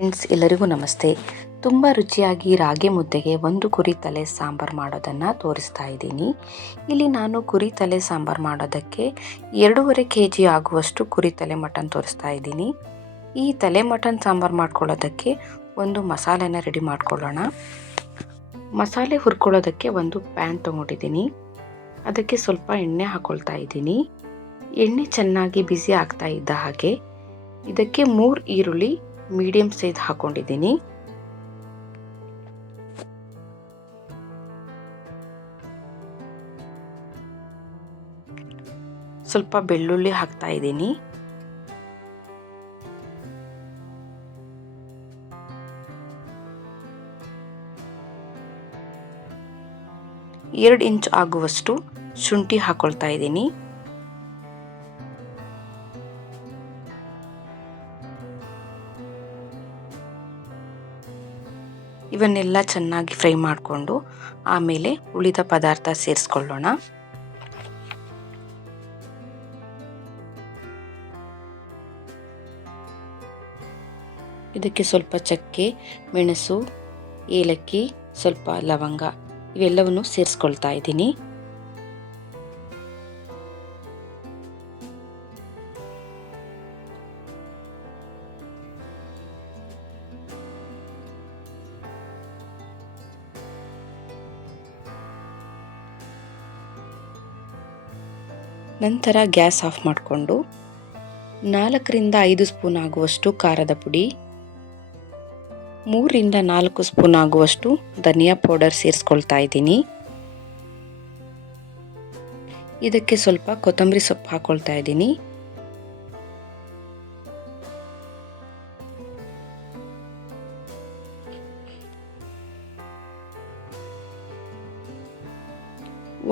Friends, ಎಲ್ಲರಿಗೂ ನಮಸ್ತೆ. ತುಂಬ ರುಚಿಯಾಗಿ ರಾಗಿ ಮುದ್ದೆಗೆ ಒಂದು ಕುರಿ ತಲೆ ಸಾಂಬಾರು ಮಾಡೋದನ್ನು ತೋರಿಸ್ತಾ ಇದ್ದೀನಿ. ಇಲ್ಲಿ ನಾನು ಕುರಿ ತಲೆ ಸಾಂಬಾರು ಮಾಡೋದಕ್ಕೆ 2.5 kg ಆಗುವಷ್ಟು ಕುರಿ ತಲೆ ಮಟನ್ ತೋರಿಸ್ತಾ ಇದ್ದೀನಿ. ಈ ತಲೆ ಮಟನ್ ಸಾಂಬಾರು ಮಾಡ್ಕೊಳ್ಳೋದಕ್ಕೆ ಒಂದು ಮಸಾಲೆನ ರೆಡಿ ಮಾಡ್ಕೊಳ್ಳೋಣ. ಮಸಾಲೆ ಹುರ್ಕೊಳ್ಳೋದಕ್ಕೆ ಒಂದು ಪ್ಯಾನ್ ತೊಗೊಂಡಿದ್ದೀನಿ. ಅದಕ್ಕೆ ಸ್ವಲ್ಪ ಎಣ್ಣೆ ಹಾಕ್ಕೊಳ್ತಾ ಇದ್ದೀನಿ. ಎಣ್ಣೆ ಚೆನ್ನಾಗಿ ಬಿಸಿ ಆಗ್ತಾ ಇದ್ದ ಹಾಗೆ ಇದಕ್ಕೆ 3 ಈರುಳ್ಳಿ ಮೀಡಿಯಂ ಸೈಜ್ ಹಾಕೊಂಡಿದ್ದೀನಿ. ಸ್ವಲ್ಪ ಬೆಳ್ಳುಳ್ಳಿ ಹಾಕ್ತಾ ಇದ್ದೀನಿ. ಎರಡು ಇಂಚ್ ಆಗುವಷ್ಟು ಶುಂಠಿ ಹಾಕೊಳ್ತಾ ಇದ್ದೀನಿ. ಇವನ್ನೆಲ್ಲ ಚೆನ್ನಾಗಿ ಫ್ರೈ ಮಾಡಿಕೊಂಡು ಆಮೇಲೆ ಉಳಿದ ಪದಾರ್ಥ ಸೇರಿಸ್ಕೊಳ್ಳೋಣ. ಇದಕ್ಕೆ ಸ್ವಲ್ಪ ಚಕ್ಕೆ, ಮೆಣಸು, ಏಲಕ್ಕಿ, ಸ್ವಲ್ಪ ಲವಂಗ ಇವೆಲ್ಲವನ್ನು ಸೇರಿಸ್ಕೊಳ್ತಾ ಇದ್ದೀನಿ. ನಂತರ ಗ್ಯಾಸ್ ಆಫ್ ಮಾಡಿಕೊಂಡು 4 ರಿಂದ 5 ಸ್ಪೂನ್ ಆಗುವಷ್ಟು ಖಾರದ ಪುಡಿ, 3 ರಿಂದ 4 ಸ್ಪೂನ್ ಆಗುವಷ್ಟು ಧನಿಯಾ ಪೌಡರ್ ಸೇರಿಸ್ಕೊಳ್ತಾ ಇದ್ದೀನಿ. ಇದಕ್ಕೆ ಸ್ವಲ್ಪ ಕೊತ್ತಂಬರಿ ಸೊಪ್ಪು ಹಾಕೊಳ್ತಾ ಇದ್ದೀನಿ.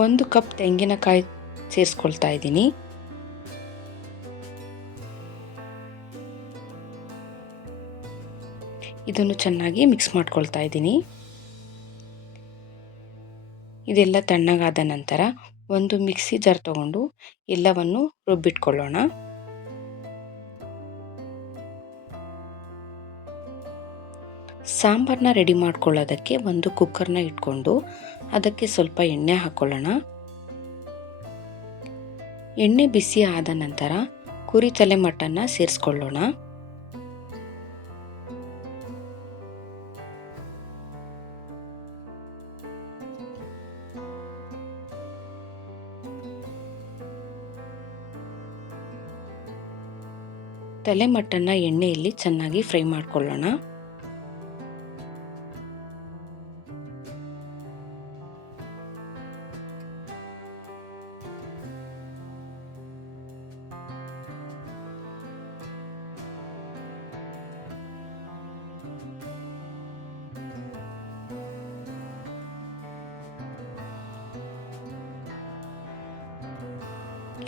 ಒಂದು ಕಪ್ ತೆಂಗಿನಕಾಯಿ ಸೇರಿಸ್ಕೊಳ್ತಾ ಇದ್ದೀನಿ. ಇದನ್ನು ಚೆನ್ನಾಗಿ ಮಿಕ್ಸ್ ಮಾಡ್ಕೊಳ್ತಾ ಇದ್ದೀನಿ. ಇದೆಲ್ಲ ತಣ್ಣಗಾದ ನಂತರ ಒಂದು ಮಿಕ್ಸಿ ಜಾರ್ ತಗೊಂಡು ಎಲ್ಲವನ್ನು ರುಬ್ಬಿಟ್ಕೊಳ್ಳೋಣ. ಸಾಂಬಾರನ್ನ ರೆಡಿ ಮಾಡ್ಕೊಳ್ಳೋದಕ್ಕೆ ಒಂದು ಕುಕ್ಕರ್ನ ಇಟ್ಕೊಂಡು ಅದಕ್ಕೆ ಸ್ವಲ್ಪ ಎಣ್ಣೆ ಹಾಕ್ಕೊಳ್ಳೋಣ. ಎಣ್ಣೆ ಬಿಸಿ ಆದ ನಂತರ ಕುರಿ ತಲೆ ಮಟನ್ನ ಸೇರಿಸ್ಕೊಳ್ಳೋಣ. ತಲೆ ಮಟನ್ನ ಎಣ್ಣೆಯಲ್ಲಿ ಚೆನ್ನಾಗಿ ಫ್ರೈ ಮಾಡ್ಕೊಳ್ಳೋಣ.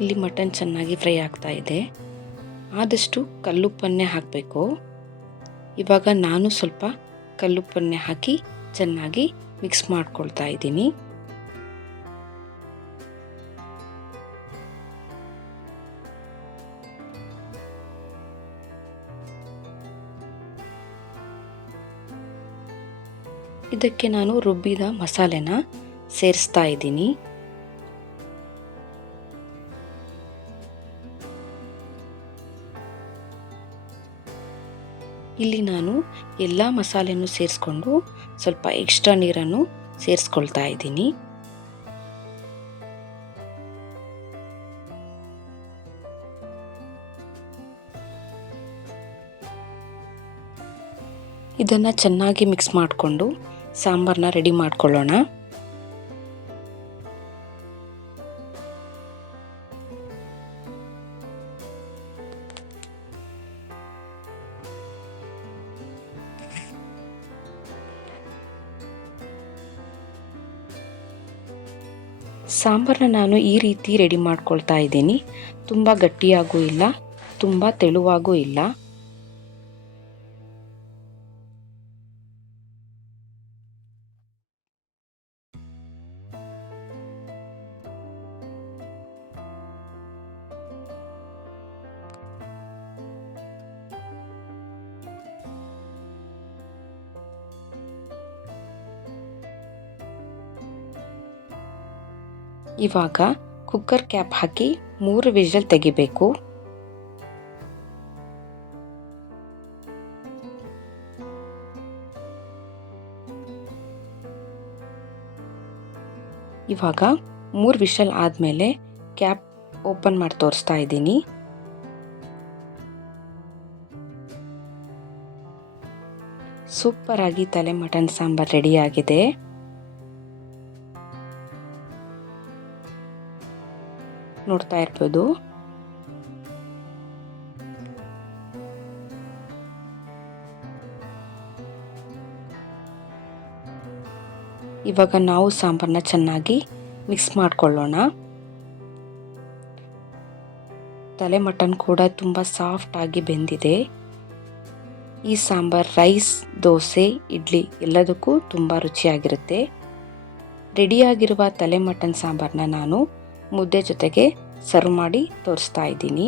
ಇಲ್ಲಿ ಮಟನ್ ಚೆನ್ನಾಗಿ ಫ್ರೈ ಆಗ್ತಾ ಇದೆ. ಆದಷ್ಟು ಕಲ್ಲುಪ್ಪನ್ನೇ ಹಾಕಬೇಕು. ಇವಾಗ ನಾನು ಸ್ವಲ್ಪ ಕಲ್ಲುಪ್ಪನ್ನೇ ಹಾಕಿ ಚೆನ್ನಾಗಿ ಮಿಕ್ಸ್ ಮಾಡ್ಕೊಳ್ತಾ ಇದ್ದೀನಿ. ಇದಕ್ಕೆ ನಾನು ರುಬ್ಬಿದ ಮಸಾಲೆನ ಸೇರಿಸ್ತಾ ಇದ್ದೀನಿ. ಇಲ್ಲಿ ನಾನು ಎಲ್ಲ ಮಸಾಲೆಯನ್ನು ಸೇರಿಸ್ಕೊಂಡು ಸ್ವಲ್ಪ ಎಕ್ಸ್ಟ್ರಾ ನೀರನ್ನು ಸೇರಿಸ್ಕೊಳ್ತಾ ಇದ್ದೀನಿ. ಇದನ್ನು ಚೆನ್ನಾಗಿ ಮಿಕ್ಸ್ ಮಾಡಿಕೊಂಡು ಸಾಂಬಾರನ್ನ ರೆಡಿ ಮಾಡ್ಕೊಳ್ಳೋಣ. ಸಾಂಬಾರನ್ನ ನಾನು ಈ ರೀತಿ ರೆಡಿ ಮಾಡ್ಕೊಳ್ತಾ ಇದ್ದೀನಿ. ತುಂಬ ಗಟ್ಟಿಯಾಗೂ ಇಲ್ಲ, ತುಂಬ ತೆಳುವಾಗೂ ಇಲ್ಲ. ಇವಾಗ ಕುಕ್ಕರ್ ಕ್ಯಾಪ್ ಹಾಕಿ 3 ವಿಷಲ್ ತೆಗಿಬೇಕು. ಇವಾಗ 3 ವಿಷಲ್ ಆದಮೇಲೆ ಕ್ಯಾಪ್ ಓಪನ್ ಮಾಡಿ ತೋರಿಸ್ತಾ ಇದ್ದೀನಿ. ಸೂಪರ್ ಆಗಿ ತಲೆ ಮಟನ್ ಸಾಂಬಾರ್ ರೆಡಿ ಆಗಿದೆ. ನೋಡ್ತಾ ಇರ್ಬೋದು. ಇವಾಗ ನಾವು ಸಾಂಬಾರನ್ನ ಚೆನ್ನಾಗಿ ಮಿಕ್ಸ್ ಮಾಡ್ಕೊಳ್ಳೋಣ. ತಲೆ ಮಟನ್ ಕೂಡ ತುಂಬ ಸಾಫ್ಟ್ ಆಗಿ ಬೆಂದಿದೆ. ಈ ಸಾಂಬಾರ್ ರೈಸ್, ದೋಸೆ, ಇಡ್ಲಿ ಎಲ್ಲದಕ್ಕೂ ತುಂಬ ರುಚಿಯಾಗಿರುತ್ತೆ. ರೆಡಿಯಾಗಿರುವ ತಲೆ ಮಟನ್ ಸಾಂಬಾರನ್ನ ನಾನು ಮುದ್ದೆ ಜೊತೆಗೆ ಸರ್ವ್ ಮಾಡಿ ತೋರಿಸ್ತಾ ಇದ್ದೀನಿ.